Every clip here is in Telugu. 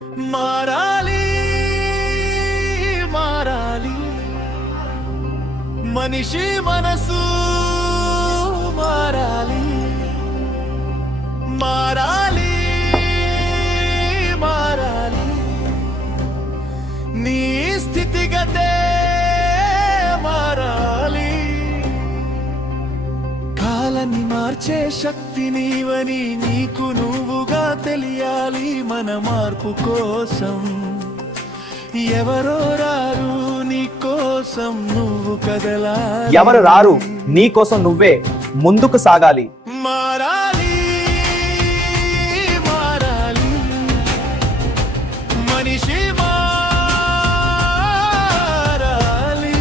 మారాలి మారాలి మనిషి మనసు మారాలి మారాలి మారాలి నీ స్థితిగతే మారాలి కాలాన్ని మార్చే శక్తి నీవని నీకు నువ్వుగా తెలియాలి మన మార్పు కోసం ఎవరో రారు నీ కోసం నువ్వు కదలాలి ఎవరు రారు నీ కోసం నువ్వే ముందుకు సాగాలి మారాలి మారాలి మనిషి మారాలి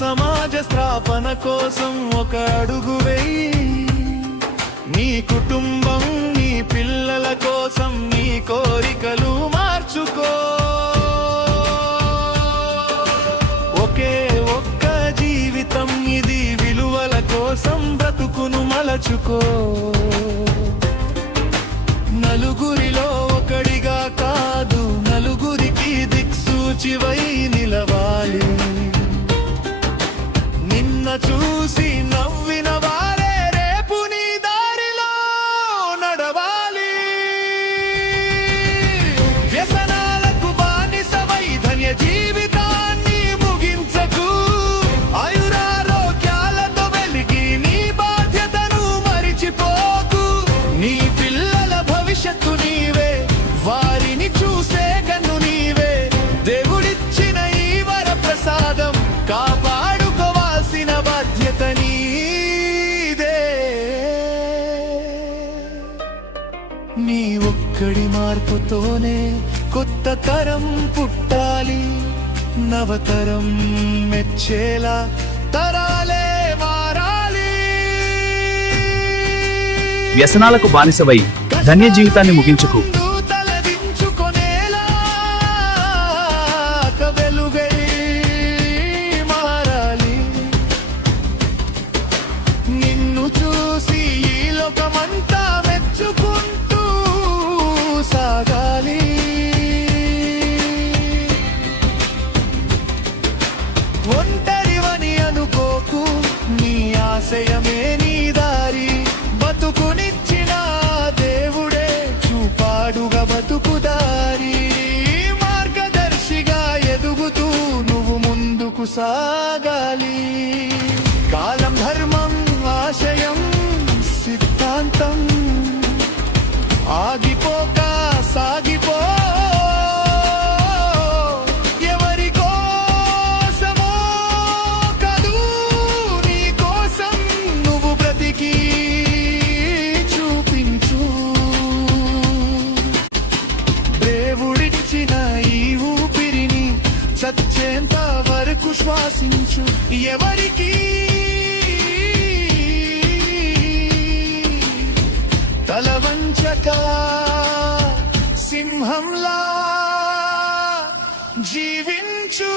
సమాజ స్థాపన కోసం ఒక అడుగు వేయి నీ కుటుంబం నీ పిల్లల కోసం నీ కోరికలు మార్చుకో ఒకే ఒక్క జీవితం ఇది విలువల కోసం బ్రతుకును మలచుకో నలుగురిలో ఒకడిగా కాదు నలుగురికి దిక్సూచివై నిలవాలి నిన్న చూసి నవ్విన వారే రేపు నీ దారిలో నడవాలి వ్యసనాలకు బానిసవై ధన్య జీవితాన్ని ముగించకు ఆయురారోగ్యాలతో వెలిగి నీ బాధ్యతను మరిచిపోకు నీ పిల్లల భవిష్యత్తు నీవే వారిని చూసే కన్ను నీవే దేవుడిచ్చిన ఈ వర ప్రసాదం కాపాడుకోవాల్సిన బాధ్యత నీదే నీ ఒక్కడి మార్పుతోనే కొత్త తరం పుట్టాలి నవతరం మెచ్చేలా తరాలే మారాలి వ్యసనాలకు బానిసవై ధన్య జీవితాన్ని ముగించుకు తలదించుకొనేలా వెలుగై మారాలి నిన్ను చూసి ఈ లోకమంతా మెచ్చుకుంటూ సాగాలి ఒంటరివని అనుకోకు నీ ఆశయమే నీ దారి బతుకునిచ్చిన దేవుడే చూపాడుగా బతుకుదారి మార్గదర్శిగా ఎదుగుతూ నువ్వు ముందుకు సాగాలి కాలం ధర్మం ఆశయం సిద్ధాంతం ఆగిపోక సాగిపో ఎవరి కోసమో కాదు నీ కోసం నువ్వు బ్రతికి చూపించు దేవుడిచ్చిన ఈ ఊపిరిని చచ్చేంత వరకు శ్వాసించు ఎవరికి తల వంచక సింహంలా జీవించు